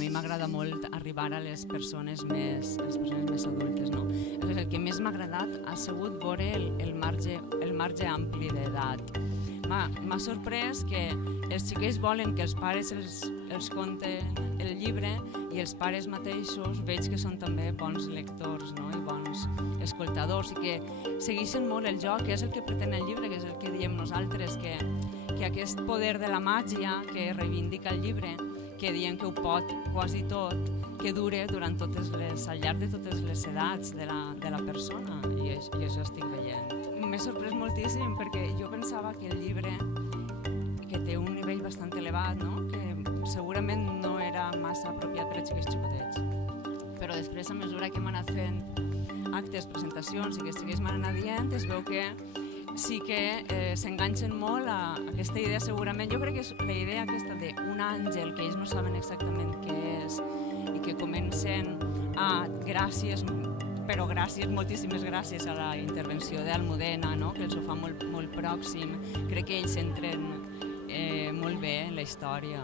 mi m'agrada molt arribar a les persones més adultes, no? El que més m'ha agradat ha sigut veure el marge ampli d'edat. M'ha sorprès que els xiquets volen que els pares els conten el llibre i els pares mateixos veig que són també bons lectors, no? I bons escoltadors, i que segueixen molt el joc, que és el que pretén el llibre, que és el que diem nosaltres, que aquest poder de la màgia que reivindica el llibre, que diem que ho pot quasi tot, que dure al llarg de totes les edats de la persona, i això estic veient. M'he sorprès moltíssim perquè jo pensava que el llibre, que té un nivell bastant elevat, no? Que segurament no era massa apropiat per als xiquets xicotets, però després, a mesura que hem anat fent actes, presentacions i que els xiquets m'han anat dient, es veu que sí que s'enganxen molt a aquesta idea, segurament. Jo crec que és la idea aquesta d'un àngel que ells no saben exactament què és i que comencen a, gràcies, però moltíssimes gràcies a la intervenció d'Almudena, no? Que els ho fa molt pròxim. Crec que ells entren molt bé en la història.